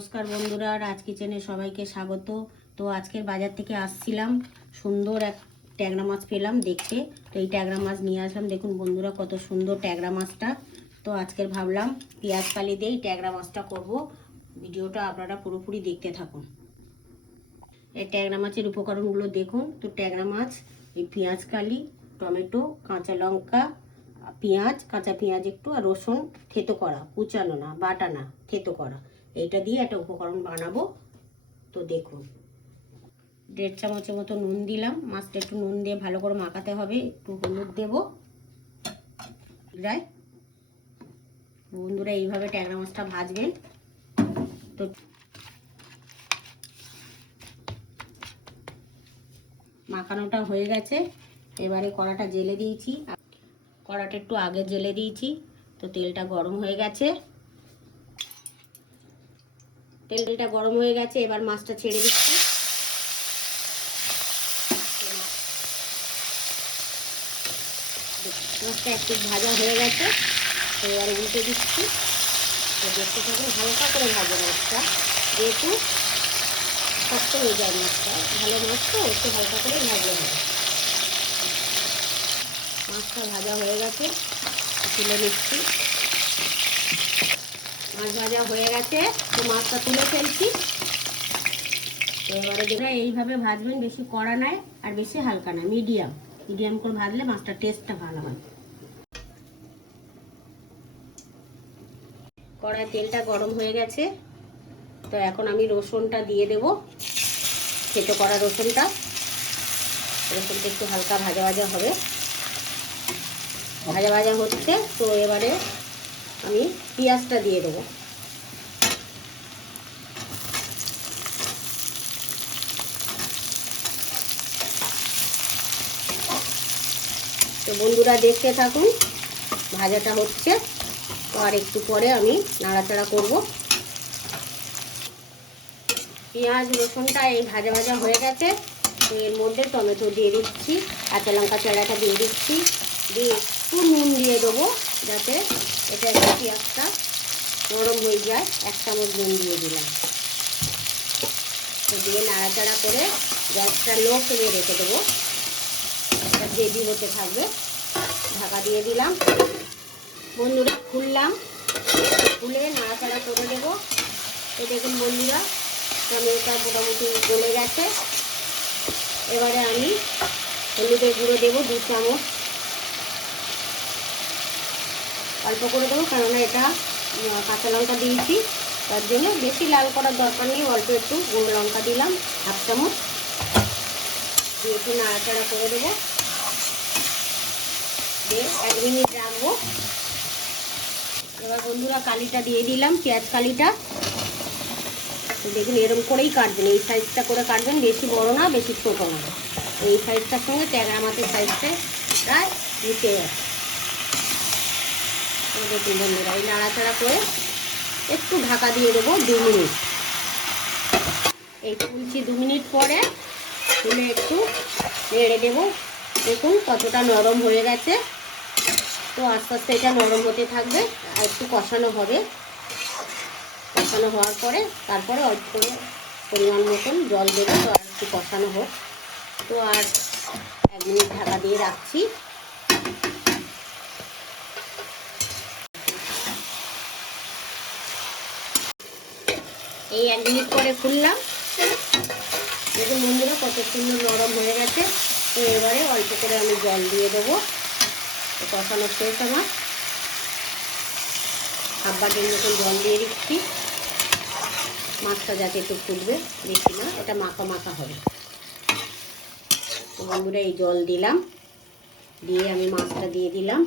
নমস্কার বন্ধুরা, রাজ কিচেনে সবাইকে স্বাগত। তো আজকের বাজার থেকে আসছিলাম, সুন্দর এক ট্যাংরা মাছ পেলাম দেখতে। তো এই ট্যাংরা মাছ নিয়ে আসলাম। দেখুন বন্ধুরা, কত সুন্দর ট্যাংরা মাছটা। তো আজকের ভাবলাম পেঁয়াজ কালি দিয়ে ট্যাংরা মাছটা করব। ভিডিওটা আপনারা পুরোপুরি দেখতে থাকুন। এই ট্যাংরা মাছের উপকরণগুলো দেখুন। তো ট্যাংরা মাছ, এই পেঁয়াজ কালি, টমেটো, কাঁচা লঙ্কা, পেঁয়াজ, কাঁচা পেঁয়াজ একটু, আর রসুন থেতো করা, কুচানো না, বাটা না, থেতো করা। এইটা দিয়ে একটা উপকরণ বানাবো। তো দেখুন, 1.5 চামচের মতো নুন দিলাম। মাছটা একটু নুন দিয়ে ভালো করে মাখাতে হবে। একটু হলুদ দেবো। রাই বন্ধুরা, এইভাবে ট্যাংরা মাছটা ভাজবেন। তো মাখানোটা হয়ে গেছে। এবারে কড়াটা জেলে দিয়েছি। কড়াটা একটু আগে জেলে দিয়েছি। তো তেলটা গরম হয়ে গেছে। তেলটা গরম হয়ে গেছে, এবার মাছটা ছেড়ে দিচ্ছি। মাছটা একটু ভাজা হয়ে গেছে। তো এবার উল্টে দিচ্ছি। তো দেখতে থাকুন, হালকা করে ভাজা মাছটা, যেহেতু শক্ত হয়ে যায় মাছটা। ভালো মাছ তো একটু হালকা করে ভাজতে হবে। মাছটা ভাজা হয়ে গেছে, তুলে নিচ্ছি। মাছ ভাজা হয়ে গেছে, তো মাছটা তুলে ফেলছি। তো এবারে যেটা এইভাবে ভাজবেন, বেশি কড়া নয় আর বেশি হালকা না, মিডিয়াম মিডিয়াম করে ভাজলে মাছটার টেস্টটা ভালো হয়। কড়ায় তেলটা গরম হয়ে গেছে। তো এখন আমি রসুনটা দিয়ে দেব, থেতো করা রসুনটা। রসুনটা একটু হালকা ভাজা ভাজা হবে, ভাজা ভাজা হচ্ছে। তো এবারে আমি পেঁয়াজটা দিয়ে দেবো। তো বন্ধুরা দেখতে থাকুন, ভাজাটা হচ্ছে। তো আর একটু পরে আমি নাড়াচাড়া করব। পেঁয়াজ রসুনটা এই ভাজা ভাজা হয়ে গেছে। তো এর মধ্যে টমেটো দিয়ে দিচ্ছি, কাঁচা লঙ্কা চাড়াটা দিয়ে দিচ্ছি, দিয়ে একটু নুন দিয়ে দেবো, যাতে এটা একটু পেঁয়াজটা নরম হয়ে যায়। 1 চামচ নুন দিয়ে দিলাম। তো দিয়ে নাড়াচাড়া করে গ্যাসটা লো করে রেখে দেবো। এটা গ্রেভি হতে থাকবে। ঢাকা দিয়ে দিলাম। বন্ধুরা খুললাম, খুলে নাড়াচাড়া করে দেবো। তো দেখুন বন্ধুরা, টমেটোটা মোটামুটি গলে গেছে। এবারে আমি হলুদের গুঁড়ো দেবো 2 চামচ। অল্প করে দেবো, কেননা এটা কাঁচা লঙ্কা দিয়েছি, তার জন্য বেশি লাল করার দরকার নেই। অল্প একটু গুঁড়ো লঙ্কা দিলাম 1/2 চামচ। দিয়ে একটু নাড়াচাড়া করে দেবো। দিয়ে 1 মিনিট রাখবো। এবার বন্ধুরা কালিটা দিয়ে দিলাম, পেঁয়াজ কালিটা। তো দেখুন, এরকম করেই কাটবেন, এই সাইজটা করে কাটবেন, বেশি বড় না বেশি ছোটো না। এই সাইজটার সঙ্গে ট্যাংরা মাছের সাইজটা প্রায় মিশে যাচ্ছে। তো দেখুন বন্ধুরা, এই নাড়াচাড়া করে একটু ঢাকা দিয়ে দেবো 2 মিনিট। এই তুলছি 2 মিনিট পরে, তুলে একটু নেড়ে দেবো। দেখুন কতটা নরম হয়ে গেছে। তো আস্তে আস্তে এটা নরম হতে থাকবে, আর একটু কষানো হবে। কষানো হওয়ার পরে তারপরে অল্প করে পরিমাণ মতন জল দেবো। তো আর একটু কষানো হোক। তো আর 1 মিনিট ঢাকা দিয়ে রাখছি। এই 1 মিনিট পরে খুললাম। দেখুন বন্ধুরা, কত সুন্দর নরম হয়ে গেছে। তো এবারে অল্প করে আমি জল দিয়ে দেবো। তো কষানো শেষ আমার। 1/2 বাটির মতন জল দিয়ে দিচ্ছি। মাছটা যাতে একটু ফুটবে, বেশি না, এটা মাখা মাখা হবে। তো বন্ধুরা এই জল দিলাম, দিয়ে আমি মাছটা দিয়ে দিলাম।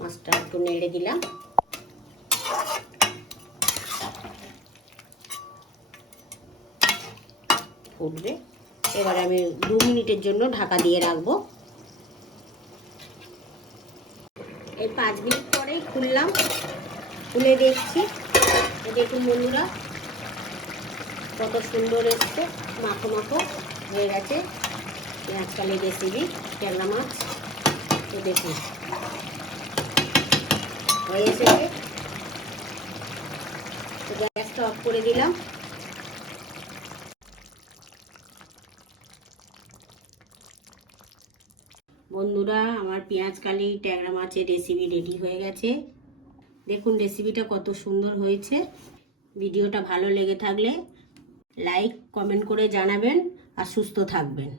মাছটা একটু নেড়ে দিলাম। ফুটবে। এবারে আমি 2 মিনিটের জন্য ঢাকা দিয়ে রাখবো। এই 5 মিনিট পরেই খুললাম, খুলে দেখছি। দেখুন বন্ধুরা, কত সুন্দর এসছে, মাখো মাখো হয়ে গেছে পেঁয়াজ কালি রেসিপি। ট্যাংরা মাছ। তো দেখুন হয়ে এসেছে। তো গ্যাসটা অফ করে দিলাম। বন্ধুরা, আমার পেঁয়াজ কালি ট্যাংরা মাছের রেসিপি রেডি হয়ে গেছে। দেখুন রেসিপিটা কত সুন্দর হয়েছে। ভিডিওটা ভালো লেগে থাকলে লাইক কমেন্ট করে জানাবেন আর সুস্থ থাকবেন।